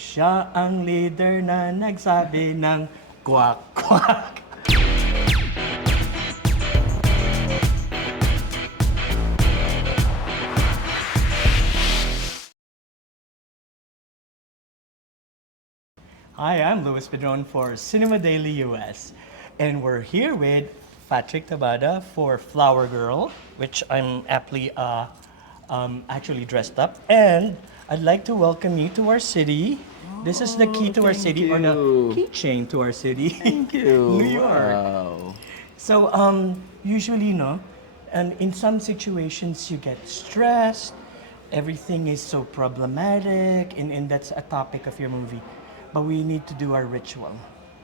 Siya ang leader na nagsabi ng kwak, kwak. Hi, I'm Louis Pedron for Cinema Daily US, and we're here with Fatrick Tabada for Flower Girl, which I'm aptly actually dressed up. And I'd like to welcome you to our city. This is the key to our Thank city, or the you. keychain to our city, Thank you. New York. Wow. So usually, no, in some situations you get stressed, everything is so problematic, and that's a topic of your movie. But we need to do our ritual.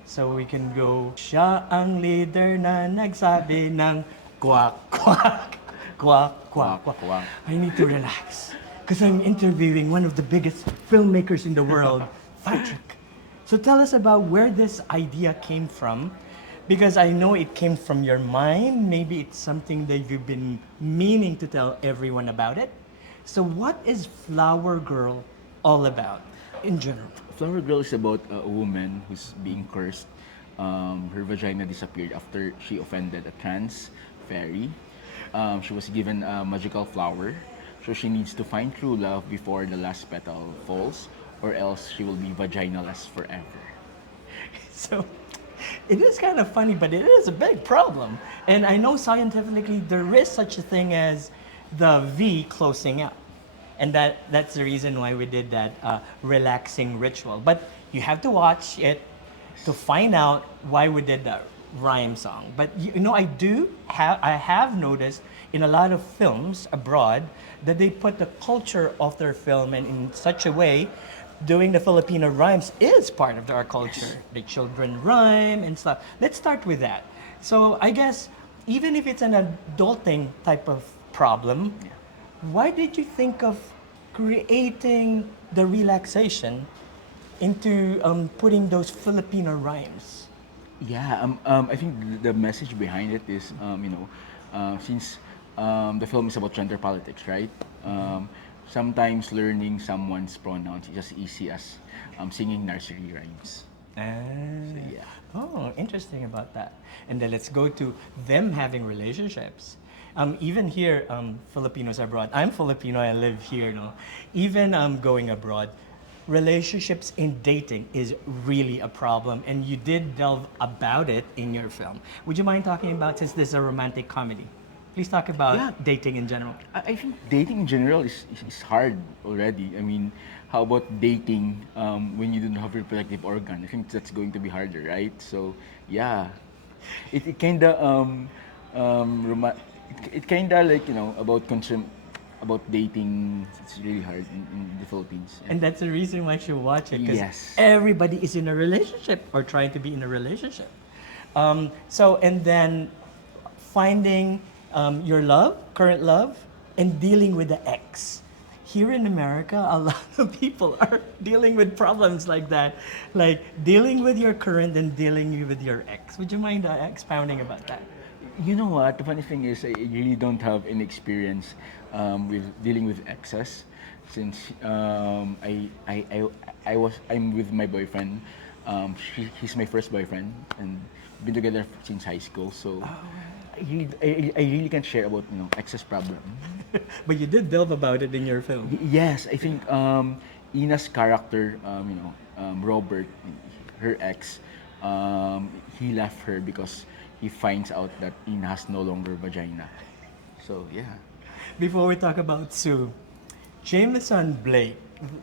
So we can go, siya ang leader na nagsabi ng kwak, kwak, kwak, kwak, Quack, kwak. quack. I need to relax. Because I'm interviewing one of the biggest filmmakers in the world, Fatrick. So tell us about where this idea came from, because I know it came from your mind. Maybe it's something that you've been meaning to tell everyone about it. So what is Flower Girl all about in general? Flower Girl is about a woman who's being cursed. Her vagina disappeared after she offended a trans fairy. She was given a magical flower, so she needs to find true love before the last petal falls, or else she will be vaginaless forever. So it is kind of funny, but it is a big problem. And I know scientifically there is such a thing as the V closing out. And that's the reason why we did that relaxing ritual. But you have to watch it to find out why we did that rhyme song. But I have noticed in a lot of films abroad that they put the culture of their film and in such a way doing the Filipino rhymes is part of our culture. The children rhyme and stuff. Let's start with that. So I guess even if it's an adulting type of problem, why did you think of creating the relaxation into putting those Filipino rhymes? Yeah, I think the message behind it is, since the film is about gender politics, right? Sometimes learning someone's pronouns is as easy as singing nursery rhymes. So yeah. Oh, interesting about that. And then let's go to them having relationships. Even here, Filipinos abroad. I'm Filipino. I live here. No, even going abroad, relationships in dating is really a problem, and you did delve about it in your film. Would you mind talking about, since this is a romantic comedy? Please talk about Yeah. dating in general. I think dating in general is hard already. I mean, how about dating when you don't have reproductive organ? I think that's going to be harder, right? So yeah, it kind of it kind of like about about dating. It's really hard in the Philippines. Yeah. And that's the reason why I should watch it, because Yes. everybody is in a relationship or trying to be in a relationship. And then finding your love, current love, and dealing with the ex. Here in America, a lot of people are dealing with problems like that, like dealing with your current and dealing with your ex. Would you mind expounding about that? You know what? The funny thing is, I really don't have any experience with dealing with exes, since I'm with my boyfriend. He's my first boyfriend, and been together since high school. So I really can't share about exes problem. But you did delve about it in your film. Yes, I think Ina's character, Robert, her ex, he left her because he finds out that Ina has no longer vagina. So yeah. Before we talk about Sue, Jameson Blake,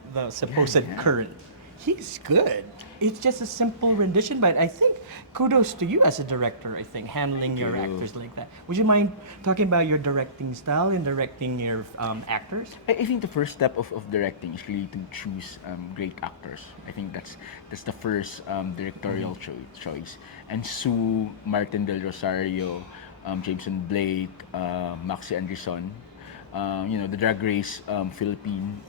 the supposed Yeah. current, he's good. It's just a simple rendition, but I think kudos to you as a director, I think, handling your you. actors like that. Would you mind talking about your directing style and directing your actors? I think the first step of directing is really to choose great actors. I think that's the first directorial choice. And Sue, Martindelrosario, Jameson Blake, Maxi Anderson, the Drag Race Philippine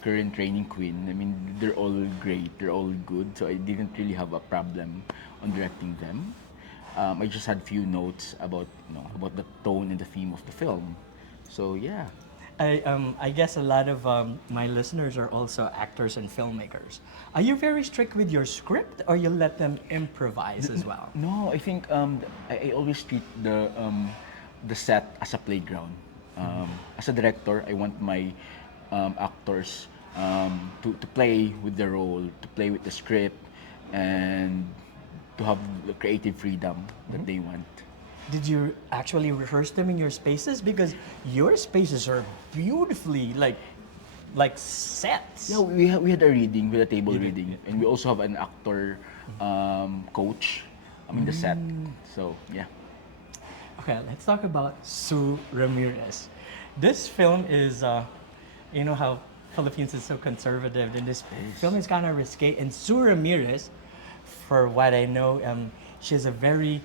current training queen. I mean, they're all great. They're all good. So I didn't really have a problem on directing them. I just had few notes about about the tone and the theme of the film. So yeah. I guess a lot of my listeners are also actors and filmmakers. Are you very strict with your script, or you let them improvise as well? No, I think I always treat the set as a playground. As a director, I want my actors to play with the role, to play with the script, and to have the creative freedom that they want. Did you actually rehearse them in your spaces? Because your spaces are beautifully like sets. Yeah, we had a reading, we had a table reading, and we also have an actor coach in the set. So yeah. Okay, let's talk about Sue Ramirez. This film is, you know how Philippines is so conservative, and this film is kind of risque. And Sue Ramirez, for what I know, she has a very,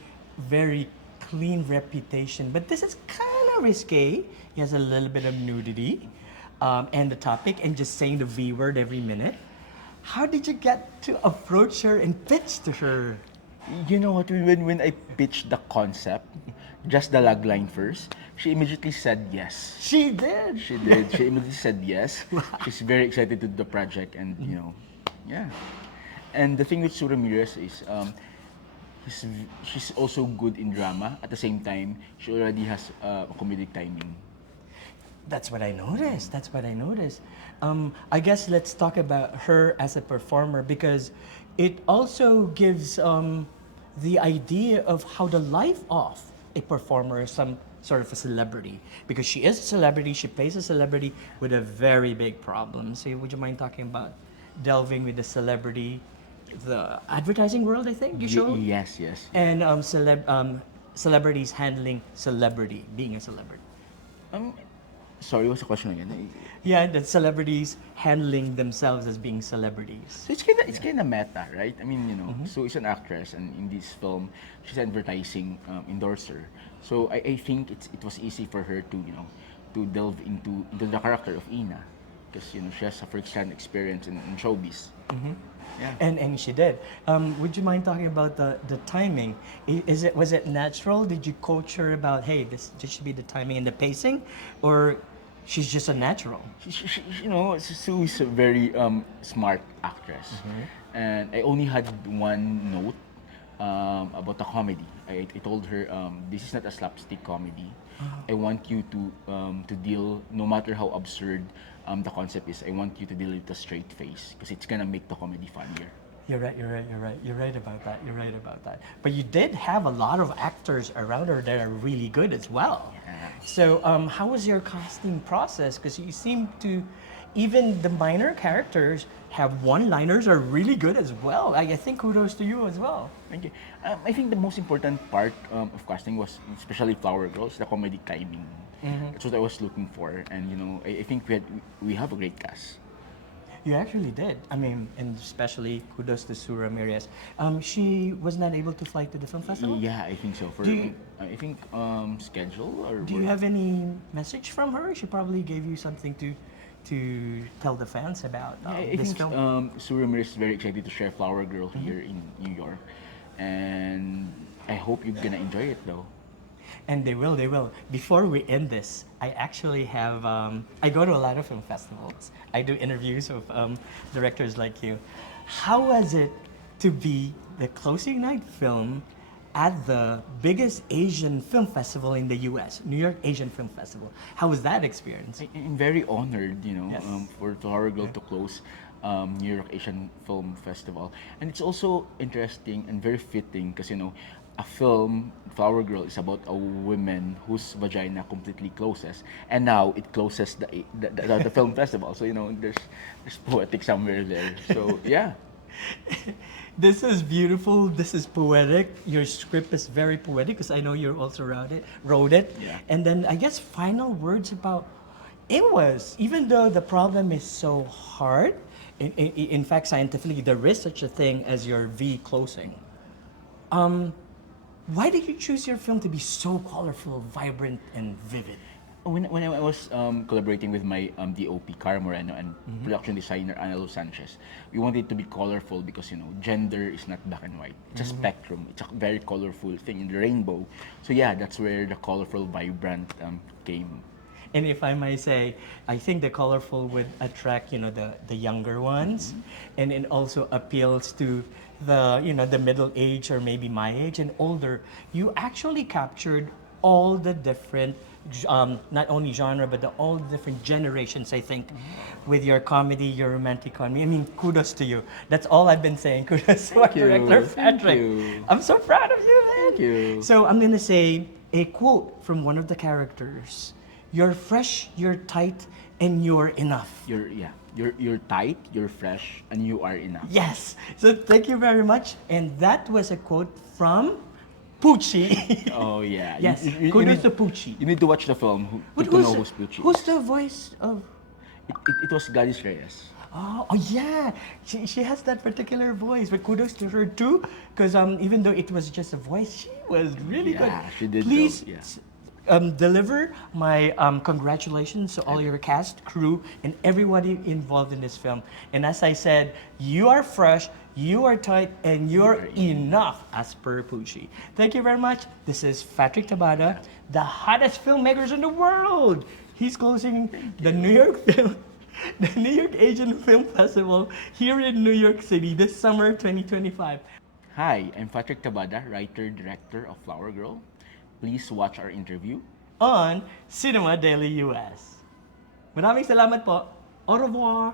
very clean reputation. But this is kind of risque. He has a little bit of nudity, and the topic, and just saying the V word every minute. How did you get to approach her and pitch to her? You know what? When I pitched the concept, just the log line first, she immediately said yes. She did. She did. She immediately said yes. She's very excited to do the project, and yeah. And the thing with Sue Ramirez is, she's also good in drama. At the same time, she already has a comedic timing. That's what I noticed. That's what I noticed. I guess let's talk about her as a performer, because it also gives the idea of how the life of a performer is some sort of a celebrity. Because she is a celebrity, she plays a celebrity with a very big problem. So would you mind talking about delving with the celebrity, the advertising world, I think you showed? Yes, yes. And celebrities handling celebrity, being a celebrity. Um, Sorry, what's the question again? Yeah, the celebrities handling themselves as being celebrities. So it's kinda meta, right? I mean, so it's an actress, and in this film, she's advertising endorser. So I think it was easy for her to to delve into the character of Ina, because she has a first-hand experience in showbiz. Yeah. And she did. Would you mind talking about the timing? Was it natural? Did you coach her about, hey, this should be the timing and the pacing, or she's just a natural? Sue is a very smart actress, and I only had one note about the comedy. I told her, this is not a slapstick comedy. I want you to deal, no matter how absurd the concept is, I want you to deal with a straight face, because it's gonna make the comedy funnier. You're right. You're right about that. You're right about that. But you did have a lot of actors around her that are really good as well. Yeah. So how was your casting process? Because you seem to, even the minor characters have one-liners are really good as well. I think kudos to you as well. Thank you. I think the most important part of casting was, especially Flower Girls, the comedic timing. That's what I was looking for, and I think we have a great cast. You actually did. I mean, and especially kudos to Sue Ramirez. She was not able to fly to the film festival? Yeah, I think so. I think schedule or. Do you have any message from her? She probably gave you something to tell the fans about I this think film. Sue Ramirez is very excited to share Flower Girl here in New York, and I hope you're gonna enjoy it though. And they will, they will. Before we end this, I actually have, I go to a lot of film festivals. I do interviews with directors like you. How was it to be the closing night film at the biggest Asian film festival in the US, New York Asian Film Festival? How was that experience? I'm very honored, Yes. for Flower Girl to close New York Asian Film Festival. And it's also interesting and very fitting because, a film, Flower Girl, is about a woman whose vagina completely closes, and now it closes the film festival. So there's poetic somewhere there. So yeah. This is beautiful. This is poetic. Your script is very poetic because I know you also wrote it. Yeah. And then I guess final words about it was, even though the problem is so hard, in fact, scientifically, there is such a thing as your V closing. Why did you choose your film to be so colorful, vibrant, and vivid? When I was collaborating with my DOP, Cara Moreno, and production designer, Anelo Sanchez, we wanted it to be colorful because, gender is not black and white. It's a spectrum. It's a very colorful thing in the rainbow. So yeah, that's where the colorful, vibrant came. And if I might say, I think the colorful would attract, the younger ones, and it also appeals to the middle age or maybe my age and older. You actually captured all the different, not only genre, but all the different generations, I think, with your comedy, your romantic comedy. I mean, kudos to you. That's all I've been saying. Kudos to our you. director, Thank Patrick. you. I'm so proud of you, man. Thank you. So I'm gonna say a quote from one of the characters. You're fresh, you're tight, and you're enough. You're tight, you're fresh, and you are enough. Yes. So thank you very much. And that was a quote from Poochie. Oh yeah. Yes. You Kudos need, to Poochie. you need to watch the film But to know who's Pucci. who's the voice of? It was Gladys Reyes. Oh yeah, she has that particular voice. But kudos to her too, because even though it was just a voice, she was really good. Yeah, she did Please though, yeah. deliver my congratulations to all your cast, crew, and everybody involved in this film. And as I said, you are fresh, you are tight, and you're enough, as per Poochie. Thank you very much. This is Fatrick Tabada, the hottest filmmakers in the world. He's closing the New York Asian Film Festival here in New York City this summer 2025. Hi, I'm Fatrick Tabada, writer director of Flower Girl. Please watch our interview On Cinema Daily US. Maraming salamat po. Au revoir.